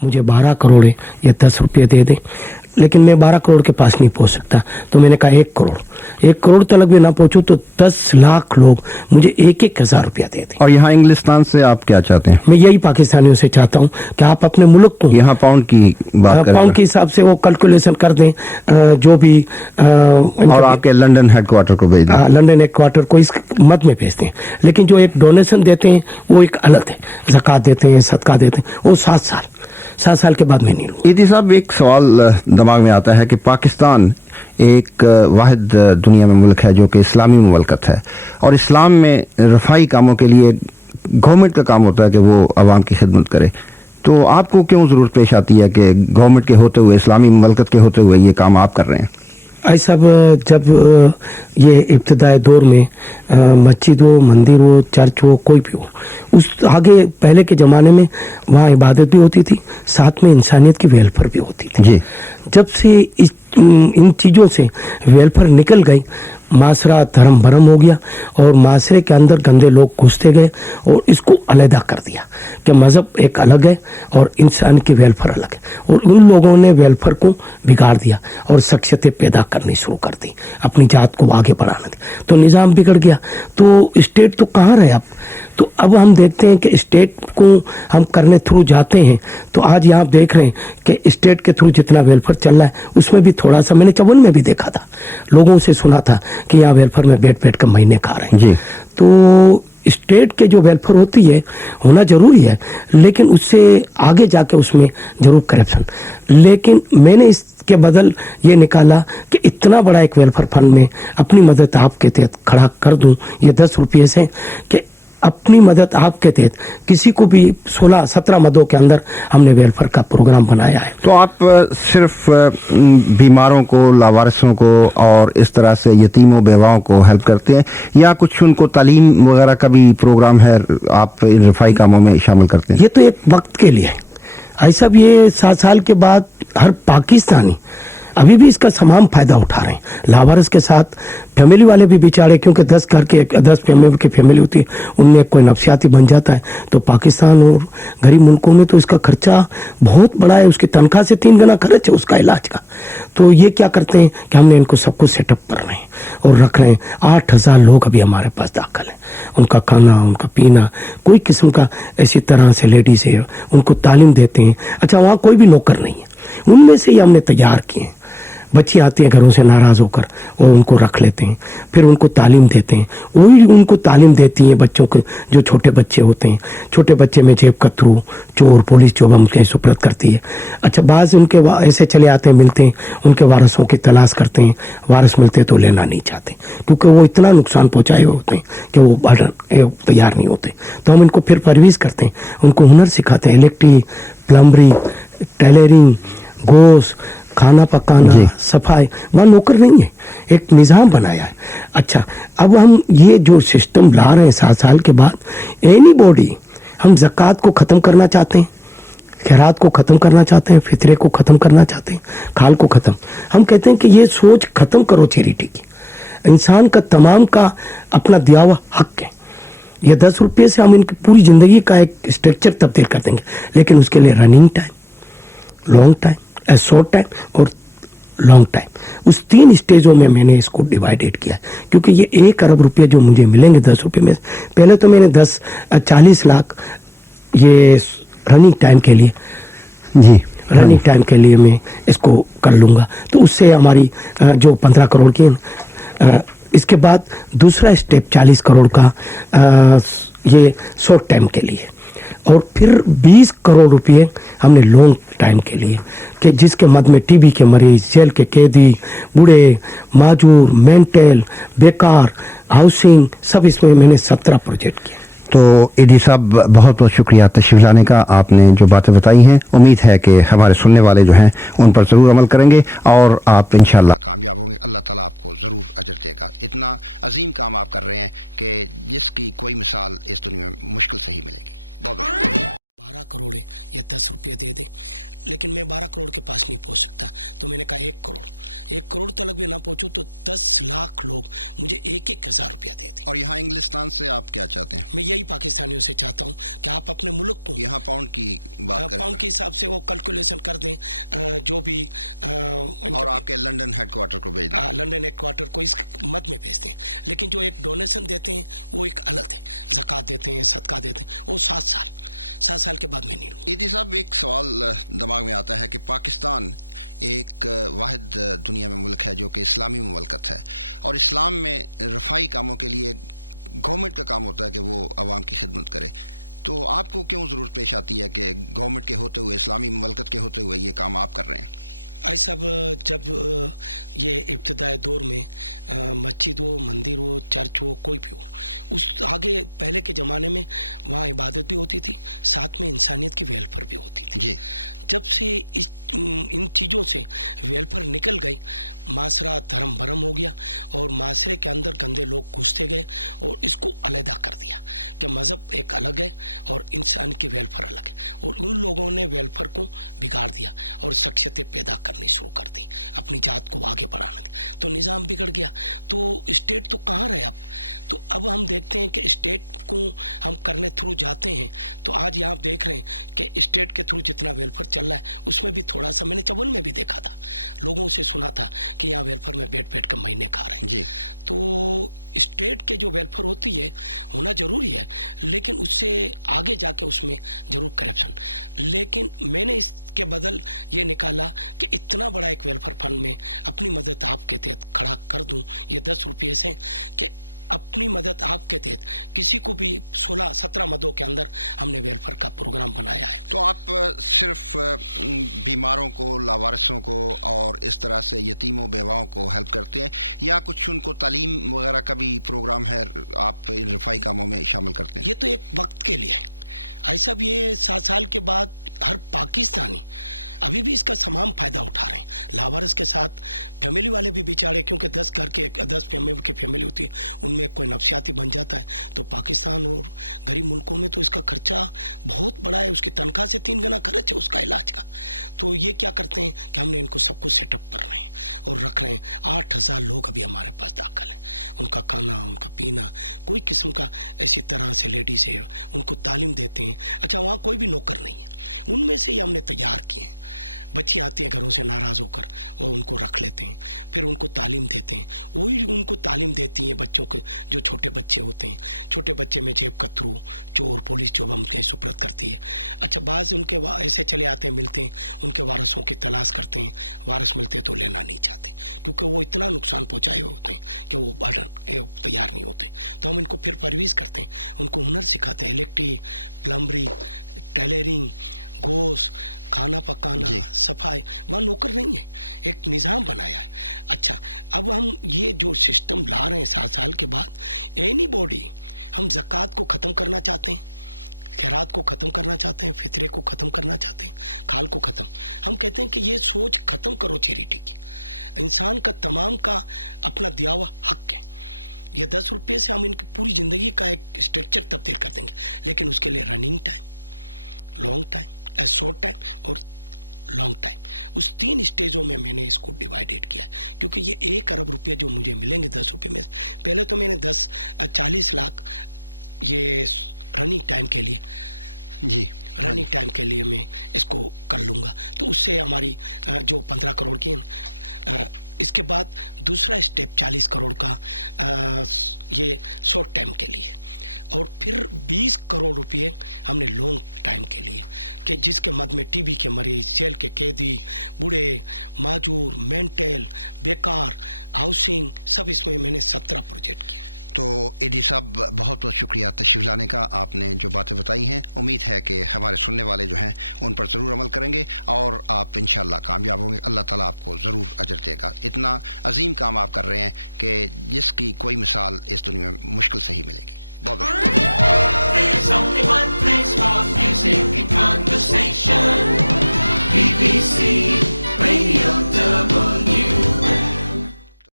मुझे 12 करोड़ है, ये 10 रुपये दे दें, लेकिन मैं 12 करोड़ के पास नहीं पहुंच सकता। तो मैंने कहा 1 करोड़ तक भी ना पहुंचूं तो 10 लाख लोग मुझे 1,000 रुपया दे दें। और यहाँ इंग्लिस्तान से आप क्या चाहते हैं? मैं यही पाकिस्तानियों से चाहता हूँ कि आप अपने मुल्क को, यहाँ पाउंड की बात करें, पाउंड के हिसाब से वो कैलकुलेशन कर दें, जो भी और आपके लंदन हेडक्वार्टर को भेज दें, लंदन हेडक्वार्टर को इस मद में भेजते हैं। लेकिन जो एक डोनेशन देते हैं वो एक अलग है, ज़कात देते हैं, सदका देते हैं, वो 7 साल के बाद मैं नहीं लूँगा। इदी साहब, एक सवाल दिमाग में आता है कि पाकिस्तान एक वाहिद दुनिया में मुल्क है जो कि इस्लामी मुमलकत है, और इस्लाम में रफाई कामों के लिए गवर्नमेंट का काम होता है कि वो अवाम की खिदमत करे। तो आपको क्यों ज़रूरत पेश आती है कि गवर्नमेंट के होते हुए, इस्लामी मुमलकत के होते हुए ये काम आप कर रहे हैं? ऐसा जब ये इब्तदाई दौर में मस्जिद हो, मंदिर हो, चर्च हो, कोई भी हो, उस आगे पहले के ज़माने में वहाँ इबादत भी होती थी, साथ में इंसानियत की वेलफेयर भी होती थी जी। जब से इन चीज़ों से वेलफेयर निकल गई, माशरा धर्म भरम हो गया और माशरे के अंदर गंदे लोग घुसते गए और इसको अलहदा कर दिया कि मज़हब एक अलग है और इंसान की वेलफेयर अलग है, और उन लोगों ने वेलफेयर को बिगाड़ दिया और शख्सियतें पैदा करनी शुरू कर दी, अपनी जात को आगे बढ़ाने दी, तो निज़ाम बिगड़ गया। तो स्टेट तो कहाँ रहे अब? तो अब हम देखते हैं कि स्टेट को हम करने थ्रू जाते हैं, तो आज यहाँ देख रहे हैं कि स्टेट के थ्रू जितना वेलफेयर चल रहा है उसमें भी थोड़ा सा, मैंने 54 में भी देखा था, लोगों से सुना था कि यहाँ वेलफेयर में बैठ कर महीने खा रहे हैं जी। तो स्टेट के जो वेलफेयर होती है होना जरूरी है, लेकिन उससे आगे जाके उसमें जरूर करप्शन। लेकिन मैंने इसके बदल ये निकाला कि इतना बड़ा एक वेलफेयर फंड में अपनी मदद आपके तहत खड़ा कर दूं, ये 10 रुपये से, कि अपनी मदद आपके तहत किसी को भी 16-17 मदों के अंदर हमने वेलफेयर का प्रोग्राम बनाया है। तो आप सिर्फ बीमारों को, लावारिसों को और इस तरह से यतीमों बेवाओं को हेल्प करते हैं, या कुछ उनको तालीम वगैरह का भी प्रोग्राम है, आप इन रफाई कामों में शामिल करते हैं? ये तो एक वक्त के लिए है। ऐसा भी ये 7 साल के बाद हर पाकिस्तानी अभी भी इसका तमाम फायदा उठा रहे हैं। लावारिस के साथ फैमिली वाले भी बेचारे, क्योंकि 10 घर के 10 फैमिली होती है, उनमें कोई नफसियाती बन जाता है, तो पाकिस्तान और गरीब मुल्कों में तो इसका खर्चा बहुत बड़ा है, उसकी तनख्वाह से 3 गुना खर्च है उसका इलाज का। तो ये क्या करते हैं कि हमने इनको सब कुछ सेटअप कर रहे हैं और रख रहे हैं। 8,000 लोग अभी हमारे पास दाखिल हैं, उनका खाना, उनका पीना, कोई किस्म का इसी तरह से लेडीज है, उनको तालीम देते हैं। अच्छा, वहाँ कोई भी नौकर नहीं है, उनमें से ही हमने तैयार किए हैं। बच्ची आती हैं घरों से नाराज़ होकर और उनको रख लेते हैं, फिर उनको तालीम देते हैं, वही उनको तालीम देती हैं बच्चों को, जो छोटे बच्चे होते हैं। छोटे बच्चे में जेब कतरू, चोर, पुलिस जो उनके सुपुर्द करती है। अच्छा, बाज़ उनके ऐसे चले आते हैं, मिलते हैं, उनके वारसों की तलाश करते हैं, वारस मिलते तो लेना नहीं चाहते, क्योंकि वो इतना नुकसान पहुँचाए हुए होते हैं कि वो तैयार नहीं होते। तो हम इनको फिर परवरिश करते हैं, उनको हुनर सिखाते हैं, इलेक्ट्रिक, प्लम्बरी, टेलरिंग, गोश्त, खाना पकाना, सफाई। वहाँ नौकर नहीं है, एक निज़ाम बनाया है। अच्छा, अब हम ये जो सिस्टम ला रहे हैं 7 साल के बाद, एनी बॉडी, हम ज़कात को ख़त्म करना चाहते हैं, खैरात को ख़त्म करना चाहते हैं, फितरे को ख़त्म करना चाहते हैं, खाल को ख़त्म। हम कहते हैं कि ये सोच ख़त्म करो चैरिटी की। इंसान का तमाम का अपना दिया हुआ हक है। ये 10 रुपये से हम इनकी पूरी ज़िंदगी का एक स्ट्रक्चर तब्दील कर देंगे, लेकिन उसके लिए running time, long time, short time और लॉन्ग टाइम, उस 3 स्टेजों में मैंने इसको डिवाइडेड किया है। क्योंकि ये 1 अरब रुपये जो मुझे मिलेंगे 10 रुपये में, पहले तो मैंने 40 लाख ये रनिंग टाइम के लिए जी, रनिंग टाइम के लिए मैं इसको कर लूँगा, तो उससे हमारी जो 15 करोड़ की इसके बाद दूसरा स्टेप 40 करोड़ का ये शॉर्ट टाइम के लिए, और फिर 20 करोड़ रुपए हमने लॉन्ग टाइम के लिए, कि जिसके मद में टीबी के मरीज, जेल के कैदी, बूढ़े, माजूर, मेंटल, बेकार, हाउसिंग, सब इसमें मैंने 17 प्रोजेक्ट किए। तो एडी साहब, बहुत बहुत शुक्रिया तशरीफ लाने का। आपने जो बातें बताई हैं, उम्मीद है कि हमारे सुनने वाले जो हैं उन पर ज़रूर अमल करेंगे और आप इंशाल्लाह कामयाब होंगे। अल्लाह ताला आपको ज़रूर अजर देगा। इतना अजीम काम आप कर रहे हैं कि जिसकी कोई मिसाल इस दुनिया में मुश्किल से ही मिलेगी। बहुत 12 करोड़ है, ये 10 रुपये दे दें, लेकिन मैं 12 करोड़ के पास नहीं पहुंच सकता। तो मैंने कहा 1 करोड़ तक भी ना पहुंचूं तो 10 लाख लोग मुझे 1,000 रुपया दे दें। और यहाँ इंग्लिस्तान से आप क्या चाहते हैं? मैं यही पाकिस्तानियों से चाहता हूं कि आप अपने मुल्क को, यहाँ पाउंड की बात करें, पाउंड के हिसाब से वो कैलकुलेशन कर दें, जो भी और आपके लंदन हेडक्वार्टर को भेज दें, लंदन हेडक्वार्टर को इस मद में भेजते हैं। लेकिन जो एक डोनेशन देते हैं वो एक अलग है, ज़कात देते हैं, सदका देते हैं, वो 7 साल के बाद मैं नहीं लूँगा। ईदी साहब, एक सवाल दिमाग में आता है कि पाकिस्तान एक वाहिद दुनिया में मुल्क है जो कि इस्लामी मुमलकत है, और इस्लाम में रफ़ाई कामों के लिए गवर्नमेंट का काम होता है कि वो आवाम की खिदमत करे। तो आपको क्यों ज़रूरत पेश आती है कि गवर्नमेंट के होते हुए, इस्लामी मुमलकत के होते हुए ये काम आप कर रहे हैं? ऐसा जब ये इब्तदाई दौर में मस्जिद हो, मंदिर हो, चर्च हो, कोई भी हो, उस आगे पहले के ज़माने में वहाँ इबादत भी होती थी, साथ में इंसानियत की वेलफेयर भी होती थी जी। जब से इन चीज़ों से वेलफेयर निकल गई, माशरा धर्म भरम हो गया और माशरे के अंदर गंदे लोग घुसते गए और इसको अलहदा कर दिया कि मज़हब एक अलग है और इंसान की वेलफेयर अलग है, और उन लोगों ने वेलफेयर को बिगाड़ दिया और शख्सियतें पैदा करनी शुरू कर दी, अपनी जात को आगे बढ़ाने दी, तो निज़ाम बिगड़ गया। तो स्टेट तो कहाँ रहे अब? तो अब हम देखते हैं कि स्टेट को हम करने थ्रू जाते हैं, तो आज यहाँ देख रहे हैं कि स्टेट के थ्रू जितना वेलफेयर चल रहा है उसमें भी थोड़ा सा, मैंने चवन में भी देखा था, लोगों से सुना था कि यहाँ वेलफेयर में बैठ कर महीने खा रहे हैं जी। तो स्टेट के जो वेलफेयर होती है होना जरूरी है, लेकिन उससे आगे जाके उसमें जरूर करप्शन। लेकिन मैंने इसके बदल ये निकाला कि इतना बड़ा एक वेलफेयर फंड में अपनी मदद आपके तहत खड़ा कर दूं, ये 10 रुपये से, कि अपनी मदद आपके तहत किसी को भी 16-17 मदों के अंदर हमने वेलफेयर का प्रोग्राम बनाया है। तो आप सिर्फ बीमारों को, लावारिसों को और इस तरह से यतीमों बेवाओं को हेल्प करते हैं, या कुछ उनको तालीम वगैरह का भी प्रोग्राम है आप इन रफ़ाई कामों में शामिल करते हैं? ये तो एक वक्त के लिए है। ऐसा भी ये 7 साल के बाद हर पाकिस्तानी अभी भी इसका तमाम फायदा उठा रहे हैं। लावारिस के साथ फैमिली वाले भी बेचारे, क्योंकि 10 घर के 10 फैमिली की फैमिली होती है, उनमें कोई नफसियाती बन जाता है, तो पाकिस्तान और गरीब मुल्कों में तो इसका खर्चा बहुत बड़ा है, उसकी तनख्वाह से 3 गुना खर्च है उसका इलाज का। तो ये क्या करते हैं कि हमने इनको सब कुछ सेटअप कर रहे हैं और रख रहे हैं। 8,000 लोग अभी हमारे पास दाखिल हैं, उनका खाना, उनका पीना, कोई किस्म का इसी तरह से लेडीज है, उनको तालीम देते हैं। अच्छा, वहाँ कोई भी नौकर नहीं है, उनमें से ही हमने तैयार किए हैं। बच्चियाँ आती हैं घरों से नाराज़ होकर, वो उनको रख लेते हैं, फिर उनको तालीम देते हैं, वही उनको तालीम देती हैं बच्चों के, जो छोटे बच्चे होते हैं। छोटे बच्चे में जेब कतरू, चोर, पुलिस जो हम कहीं सुपुर्द करती है। अच्छा, बाज़ उनके ऐसे चले आते हैं, मिलते हैं, उनके वारसों की तलाश करते हैं, वारस मिलते तो लेना नहीं चाहते, क्योंकि वो इतना नुकसान पहुँचाए हुए होते हैं कि वो तैयार नहीं होते। तो हम इनको फिर परवरिश करते हैं, उनको हुनर सिखाते हैं, इलेक्ट्रिक, प्लम्बरी, टेलरिंग, गोश्त, खाना पकाना, सफाई। वहाँ नौकर नहीं है, एक निज़ाम बनाया है। अच्छा, अब हम ये जो सिस्टम ला रहे हैं 7 साल के बाद, एनी बॉडी, हम ज़कात को ख़त्म करना चाहते हैं, खैरात को ख़त्म करना चाहते हैं, फितरे को ख़त्म करना चाहते हैं, खाल को ख़त्म। हम कहते हैं कि ये सोच ख़त्म करो चैरिटी की। इंसान का तमाम का अपना दिया हुआ हक है। ये 10 रुपये से हम इनकी पूरी ज़िंदगी का एक स्ट्रक्चर तब्दील कर देंगे, लेकिन उसके लिए running time, long time, short time और लॉन्ग टाइम, उस 3 स्टेजों में मैंने इसको डिवाइडेड किया है। क्योंकि ये 1 अरब रुपये जो मुझे मिलेंगे 10 रुपये में, पहले तो मैंने 40 लाख ये रनिंग टाइम के लिए, जी, रनिंग टाइम के लिए मैं इसको कर लूँगा, तो उससे हमारी जो 15 करोड़ की है, इसके बाद दूसरा स्टेप 40 करोड़ का ये शॉर्ट टाइम के लिए, और फिर 20 करोड़ रुपए हमने लॉन्ग टाइम के लिए, कि जिसके मद में टीबी के मरीज, जेल के कैदी, बूढ़े, माजूर, मेंटल, बेकार, हाउसिंग, सब इसमें मैंने 17 प्रोजेक्ट किए। तो ईदी साहब, बहुत बहुत शुक्रिया तशरीफ़ लाने का। आपने जो बातें बताई हैं, उम्मीद है कि हमारे सुनने वाले जो हैं उन पर ज़रूर अमल करेंगे और आप इंशाअल्लाह कामयाब होंगे। अल्लाह ताला आपको ज़रूर अजर देगा। इतना अजीम काम आप कर रहे हैं कि जिसकी कोई मिसाल इस दुनिया में मुश्किल से ही मिलेगी। बहुत